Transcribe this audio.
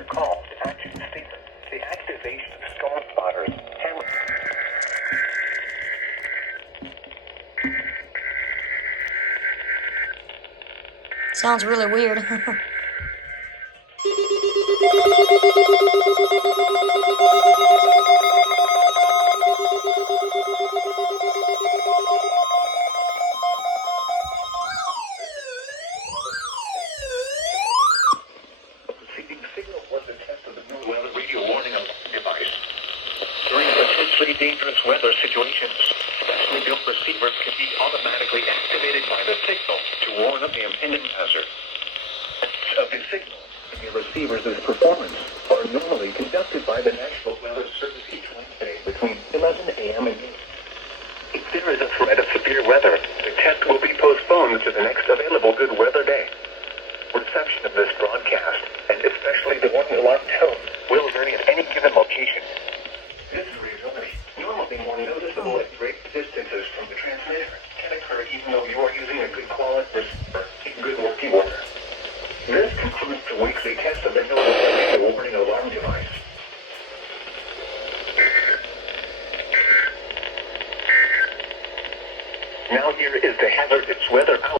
are called action statements. The activation of storm spotters. Sounds really weird. Signal was the test of the new weather radio warning device. During potentially dangerous weather situations, specially built receivers can be automatically activated by the signal to warn of the impending hazard. Of the signal and the receivers' performance are normally conducted by the National Weather Service each Wednesday between 11 a.m. and noon. If there is a threat of severe weather, the test will be postponed to the next available good weather day. Reception of this broadcast, and especially the warning alarm tone, will vary at any given location. This variability, normally more noticeable at great distances from the transmitter, can occur even though you are using a good quality receiver in good working order. This concludes the weekly test of the new weather warning alarm device. Now here is the hazardous weather